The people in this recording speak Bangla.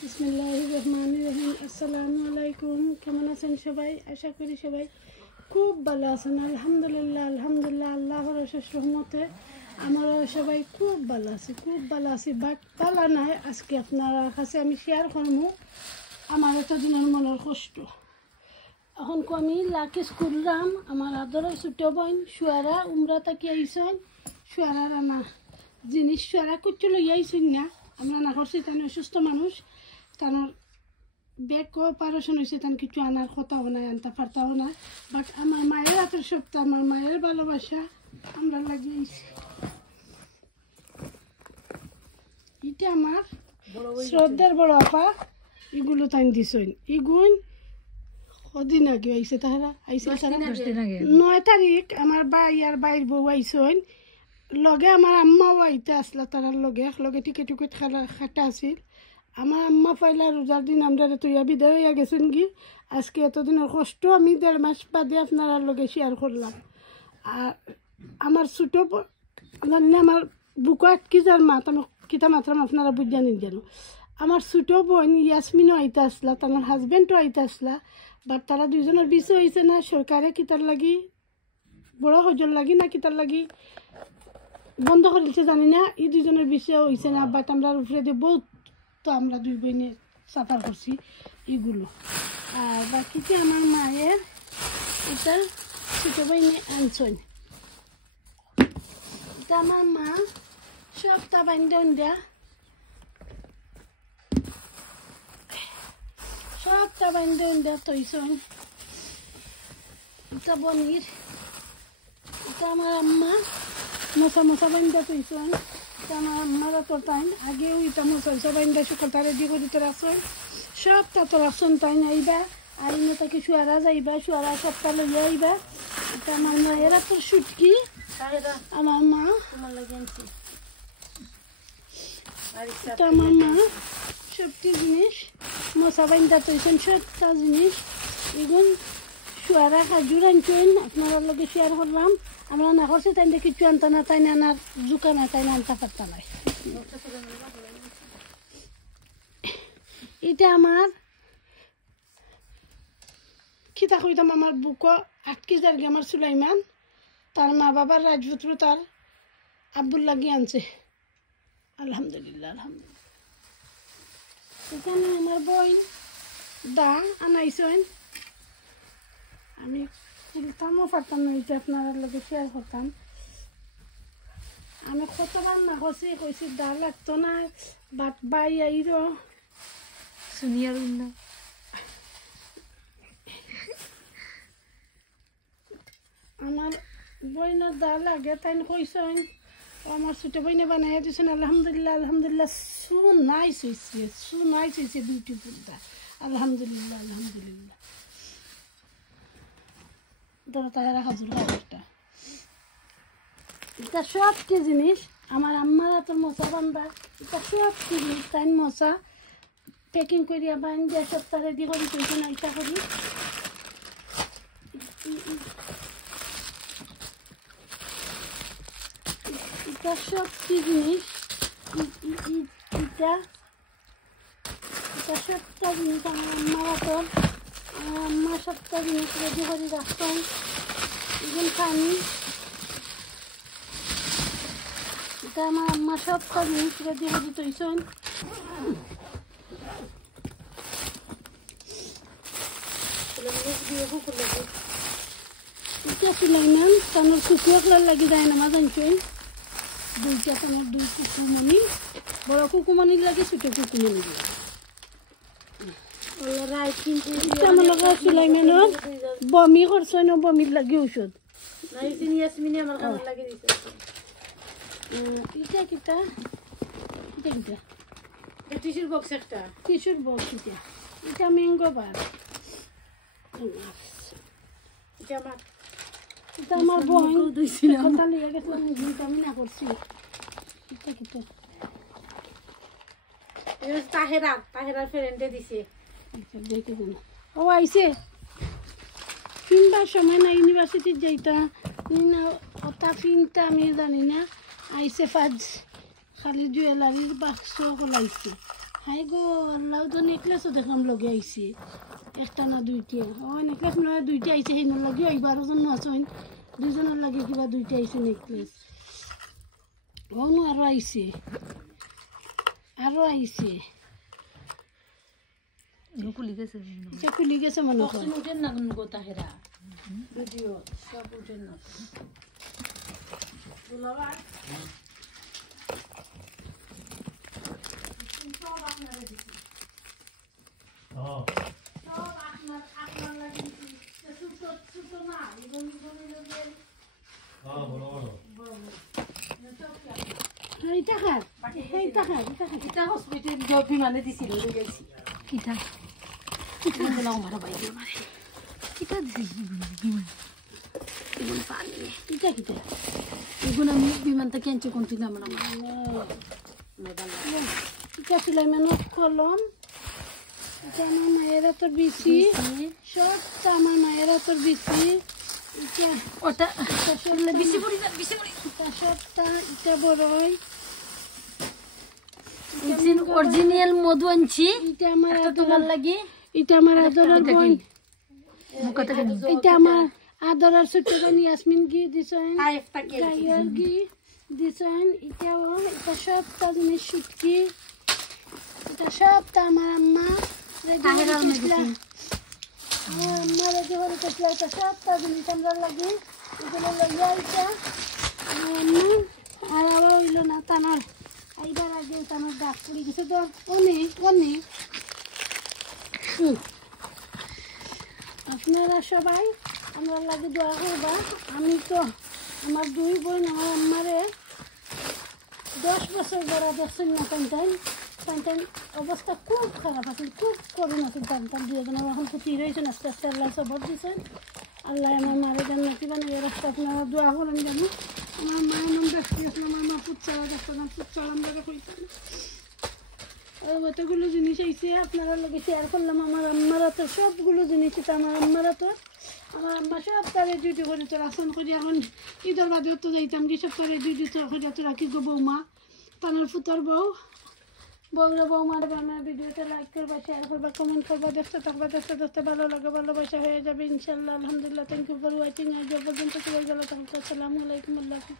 বিসমিল্লাহির রহমানির রহিম। আসসালামু আলাইকুম। কেমন আছেন সবাই? আশা করি সবাই খুব ভালো আছেন। আলহামদুলিল্লাহ আলহামদুলিল্লাহ, আল্লাহর অশেষ রহমতে আমরা সবাই খুব ভালো আছি। বাট ভালো নাই। আজকে আপনার কাছে আমি শেয়ার করবো আমার এতদিনের মনের কষ্ট। এখন আমি লাকি স্কুলরাম আমার আদরের ছোট বোন শুয়ারা উমরা তাকি আইসন। শুয়ারার আনা জিনিস শুয়ারা কুচু লই আইসন না, আমরা না করছি। তান অসুস্থ মানুষ, তার ব্যাগ অপারেশন হয়েছে, তান কিছু আনার কথাও না, আনতে পারতাও না। বাট আমার মায়ের হাতের সপ্তাহ, আমার মায়ের ভালোবাসা আমরা লাগিয়েছি। এটা আমার শ্রদ্ধার বড় আপা, এগুলো তাই দিছেন। এগুন কদিন আগে আইসে, তাহারা আইসে 9 তারিখ। আমার ভাই আর বাইর বউ আইসন লগে, আমার আম্মাও আইতে আসলা তারার লগে লগে টিকেট খাটা আছিল। আমার আম্মা পয়লা রোজার দিন আমরা তৈয়া বিদায় হইয়া গেছেন কি। আজকে এতদিনের কষ্ট আমি 1.5 মাস বাদে আপনার লগে শেয়ার করলাম। আর আমার ছোটো আমার বুকো আটকি যার মাত আমি কিতা মাত্রাম আপনারা বুঝা নিন যেন। আমার ছোটো বোন ইয়াসমিনও আইতে আসলা, তার হাজবেন্ডও আইতে আসলা। বাট তারা দুইজনের বিষ হয়েছে না, সরকারে কিতার লাগি বড় হজর লাগি না কিতার লাগি বন্ধ করেছে জানি না। এই দুইজনের বিষয় হয়েছে না। বাট আমরা উপরে দিয়ে বহুত তো আমরা দুই বইনে সাফার করছি এগুলো। আর বাকিতে আমার মায়ের এটা ছোটো বইনে আনছন। এটা আমার মা সবটা বাইন্দা উন্দা সবটা বাইন্দা উন্দা তৈছন। এটা বনির, এটা আমার আম্মা মশা বাইন্দা তৈছন। এটা আমার আম্মারা তো তাই আগেও এটা মশা বাইন্দা শুকলটা রেডি করিতে রাখছেন। সবটা তো রাখছেন তাই আইবা। আর এনে তাকে শুয়ারা যাইবা, শুয়ারা সবটা লইয়া আইবা। এটা আমার মায়ের তোর সুটকি, আমার মা এটা আমার মা সবটি জিনিস মশা বাইন্দা তৈছেন। সবটা জিনিস এগুন শুয়ারা খাজুর আনছেন, আপনার লগে শেয়ার করলাম। আমরা না করছি তাই কিছু আনতা না, তাই আনার জুকা না, তাই আনতে পারতা নাই। এটা আমার খিতা কইতাম আমার বুকো আটকি যার আমার সুলাইমান, তার মা বাবার রাজপুত্র তার আব্বুল লাগি আনছে। আলহামদুলিল্লাহ আলহামদুলিল্লাহ। এখানে আমার বোন দা আনাইছেন। আমি খুলতামও পারতাম না, এটা আপনার লগে শেয়ার করতাম। আমি কতবার না করছি, কইছি দা লাগতো না। বাট বাই আইর সুনিয়ার না আমার বইনের দা লাগে তাই কইছেন। আমার ছোটো বইনে বানাইয়া দিয়েছেন। আলহামদুলিল্লাহ আলহামদুলিল্লাহ। সু নাইস হয়েছে বিউটিফুল দা। আলহামদুলিল্লাহ আলহামদুলিল্লাহ। ধরো তাহারা হাজুর খাবারটা এটা সবটি জিনিস আমার আম্মার হাতের মশা বান্ধা। এটা সবটি জিনিস তাই মশা প্যাকিং করিয়া বান দিয়ে সপ্তাহ রেডি করি কইছে না। এটা করি এটা সবটি জিনিস এটা সবটা জিনিস আমার আম্মার হাতের। আমার আম্মা সবটা জিনিস রেডি করে রাখতেন। এগুলো পানি এটা আমার আম্মা সবটা জিনিস রেডি করে তৈছেন। এটা সুলাইমান তানোর কুকুয়ার লাগি যায় না জানছেন। দুইটা তানোর দুই কুকুমণি, বড় কুকুমণির লাগে ছোটো কুকুমণি লাগে। সুলাইমানের বমি করছেন, বমির লাগে ঔষধ। এটা কিতা টিস্যুর বক্স, একটা টিস্যুর বক্স। এটা ম্যাঙ্গো বার। এটা আমার বোন কথা লিয়ে গেছিলাম, আমি না করছি। এটা কিতা তাহেরার ফ্রেন্ডে দিছে। দেখে দিন ও আইসে ফিনবার সময় না, ইউনিভার্সিটি যাইতা না ওটা ফিনটা আমি জানি না। আইসে ফাজ খালি জুয়েলারির বাক্স খোলাইছে। হাই গো আল্লাহ তো নেকলেসও দেখলাম লগে আইছে একটা না দুইটা নেকলেস মনে হয় দুইটা আইছে সেই লগে ওই 12 জন আছেন দুইজনের লাগে কিবা দুইটা আইছে নেকলেস না আরো আইছে খুলি গেছে মনে হয় উঠেন না গো তাহেরা ভিডিও সব উঠেন না এটা হসপিটাল বিমানে দিছিল গেছি কিটা কিটা মারা বাইরে মারে কিটা দিছি বিমান পানি কিটা কিটা এগুলো আমি বিমান থেকে আনছি কোন দিন আমরা কিটা সিলাই মানে কলম এটা আমার মায়েরা তো বিছি সবটা আমার মায়েরা তো বিছি এটা ওটা বেশি পড়ি না বেশি পড়ি এটা সবটা এটা বড়ই অরিজিনাল মধু আনছি এটা আমার তোমার লাগি এটা আমার আদরের বোন এটা আমার আদরের ছোট বোন ইয়াসমিন কি দিছেন গায়ের কি দিছেন এটাও এটা সবটা জিনিস সুটকি এটা সবটা আমার আম্মা আমার রেডি করে কেসলা এটা সবটা জিনিস আমরা লাগি এগুলো লাগিয়ে আইটা আমার আম্মা আর আবার হইল না তানার এইবার আগে আমার ডাক পড়ে গেছে তো অনেক আপনারা সবাই আমরা লাগে দোয়া করবা আমি তো আমার দুই বোন আমার আম্মারে 10 বছর বড় দেখছেন না টাইম অবস্থা খুব খারাপ আছে খুব করুণ আছে টাইম দুজনের এখন পুঁতি রয়েছেন আস্তে আস্তে আল্লাহ সবর দিয়েছেন আল্লাহ আমার মারে জান্নাতি বানিয়ে রাখতে আপনারা দোয়া করেন জানো আমার মায়ের নাম দেখতে গেছিলাম আমার মা ফুটচালা দেখতাম ফুটচালা আমরা কইতাম কতগুলো জিনিস আইসে আপনারা লোকে শেয়ার করলাম আমার আম্মারা তো সবগুলো জিনিস এটা আমার আম্মারা তো আমার আম্মা সব তারে ডিউটি করে তো রাসন করি এখন ঈদের বাদেও তো যাইতাম কি সব তারে ডিউটি তো করে তো রাখি গো বৌমা পানার ফুতার বৌমার আমার ভিডিওটা লাইক করবা শেয়ার করবা কমেন্ট করবা দেখতে ভালো লাগে ভালোবাসা হয়ে যাবে ইনশাল্লাহ আলহামদুলিল্লাহ থ্যাংক ইউ ফর ওয়াচিং এই পর্যন্ত চলে গেল আসসালামু আলাইকুম আল্লাহ হাফেজ।